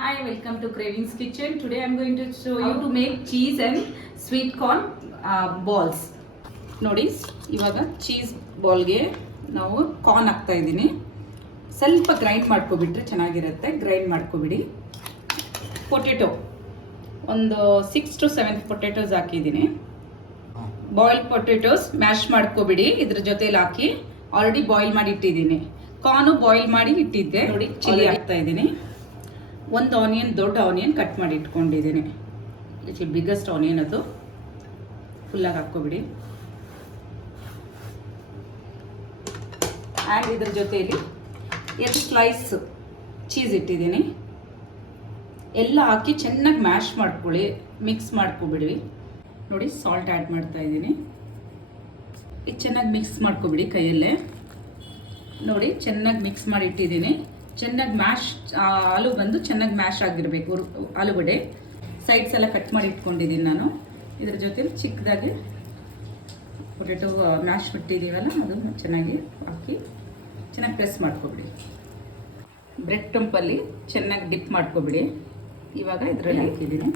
Hi, welcome to Cravings Kitchen. Today I'm going to show you to make cheese and sweet corn balls. ನೋಡಿ ಇವಾಗ cheese ಬಾಲ್ಗೆ ನಾವು corn ಹಾಕ್ತಾ ಇದ್ದೀನಿ. ಸ್ವಲ್ಪ grind ಮಾಡ್ಕೊಬಿಟ್ರೆ ಚೆನ್ನಾಗಿರುತ್ತೆ. ಗ್ರೈಂಡ್ ಮಾಡ್ಕೊಬಿಡಿ. ಪೊಟೆಟೊ ಒಂದು 6 to 7 ಪೊಟೆಟೋಸ್ ಹಾಕಿದ್ದೀನಿ. ಬಾಯ್ಲ್ ಪೊಟೆಟೋಸ್ ಮ್ಯಾಶ್ ಮಾಡ್ಕೊಬಿಡಿ. ಇದ್ರ ಜೊತೆಲಿ ಹಾಕಿ ಆಲ್ರೆಡಿ ಬಾಯ್ಲ್ ಮಾಡಿ ಇಟ್ಟಿದ್ದೀನಿ. ಕಾರ್ನು ಬಾಯ್ಲ್ ಮಾಡಿ ಇಟ್ಟಿದ್ದೆ. ನೋಡಿ ಚಿಲ್ಲಿ ಹಾಕ್ತಾ ಇದ್ದೀನಿ. ಒಂದು ಆನಿಯನ್, ದೊಡ್ಡ ಆನಿಯನ್ ಕಟ್ ಮಾಡಿ ಇಟ್ಕೊಂಡಿದ್ದೀನಿ. ಬಿಗ್ಗೆಸ್ಟ್ ಆನಿಯನ್ ಅದು ಫುಲ್ಲಾಗಿ ಹಾಕ್ಕೊಬಿಡಿ. ಆ್ಯಂಡ್ ಇದ್ರ ಜೊತೆಯಲ್ಲಿ 2 ಸ್ಲೈಸ್ ಚೀಸ್ ಇಟ್ಟಿದ್ದೀನಿ. ಎಲ್ಲ ಹಾಕಿ ಚೆನ್ನಾಗಿ ಮ್ಯಾಶ್ ಮಾಡ್ಕೊಳ್ಳಿ, ಮಿಕ್ಸ್ ಮಾಡ್ಕೊಬಿಡಿ. ನೋಡಿ ಸಾಲ್ಟ್ ಆ್ಯಡ್ ಮಾಡ್ತಾ ಇದ್ದೀನಿ. ಇದು ಚೆನ್ನಾಗಿ ಮಿಕ್ಸ್ ಮಾಡ್ಕೊಬಿಡಿ ಕೈಯಲ್ಲೇ. ನೋಡಿ ಚೆನ್ನಾಗಿ ಮಿಕ್ಸ್ ಮಾಡಿ ಇಟ್ಟಿದ್ದೀನಿ. ಚೆನ್ನಾಗಿ ಮ್ಯಾಶ್ ಆಲೂ ಬಂದು ಚೆನ್ನಾಗಿ ಮ್ಯಾಶ್ ಆಗಿರಬೇಕು. ಆಲೂಗಡ್ಡೆ ಸೈಡ್ಸ್ ಎಲ್ಲ ಕಟ್ ಮಾಡಿ ಇಟ್ಕೊಂಡಿದ್ದೀನಿ ನಾನು. ಇದ್ರ ಜೊತೆಲಿ ಚಿಕ್ಕದಾಗಿ ಪೊಟೆಟೊ ಮ್ಯಾಶ್ ಬಿಟ್ಟಿದ್ದೀವಲ್ಲ ಅದು ಚೆನ್ನಾಗಿ ಹಾಕಿ ಚೆನ್ನಾಗಿ ಪ್ರೆಸ್ ಮಾಡ್ಕೊಬಿಡಿ. ಬ್ರೆಡ್ ಟಂಪಲ್ಲಿ ಚೆನ್ನಾಗಿ ಡಿಪ್ ಮಾಡ್ಕೊಬಿಡಿ. ಇವಾಗ ಇದರಲ್ಲಿ ಹಾಕಿದ್ದೀನಿ.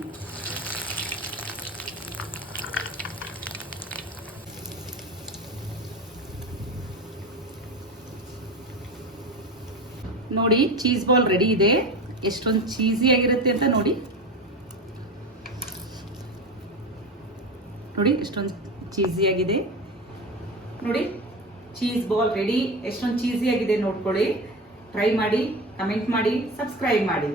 ನೋಡಿ ಚೀಸ್ ಬಾಲ್ ರೆಡಿ ಇದೆ. ಎಷ್ಟೊಂದು ಚೀಸಿ ಆಗಿರುತ್ತೆ ಅಂತ ನೋಡಿ. ನೋಡಿ ಎಷ್ಟೊಂದು ಚೀಸಿ ಆಗಿದೆ. ನೋಡಿ ಚೀಸ್ ಬಾಲ್ ರೆಡಿ. ಎಷ್ಟೊಂದು ಚೀಸಿ ಆಗಿದೆ ನೋಡ್ಕೊಳ್ಳಿ. ಟ್ರೈ ಮಾಡಿ, ಕಮೆಂಟ್ ಮಾಡಿ, ಸಬ್ಸ್ಕ್ರೈಬ್ ಮಾಡಿ.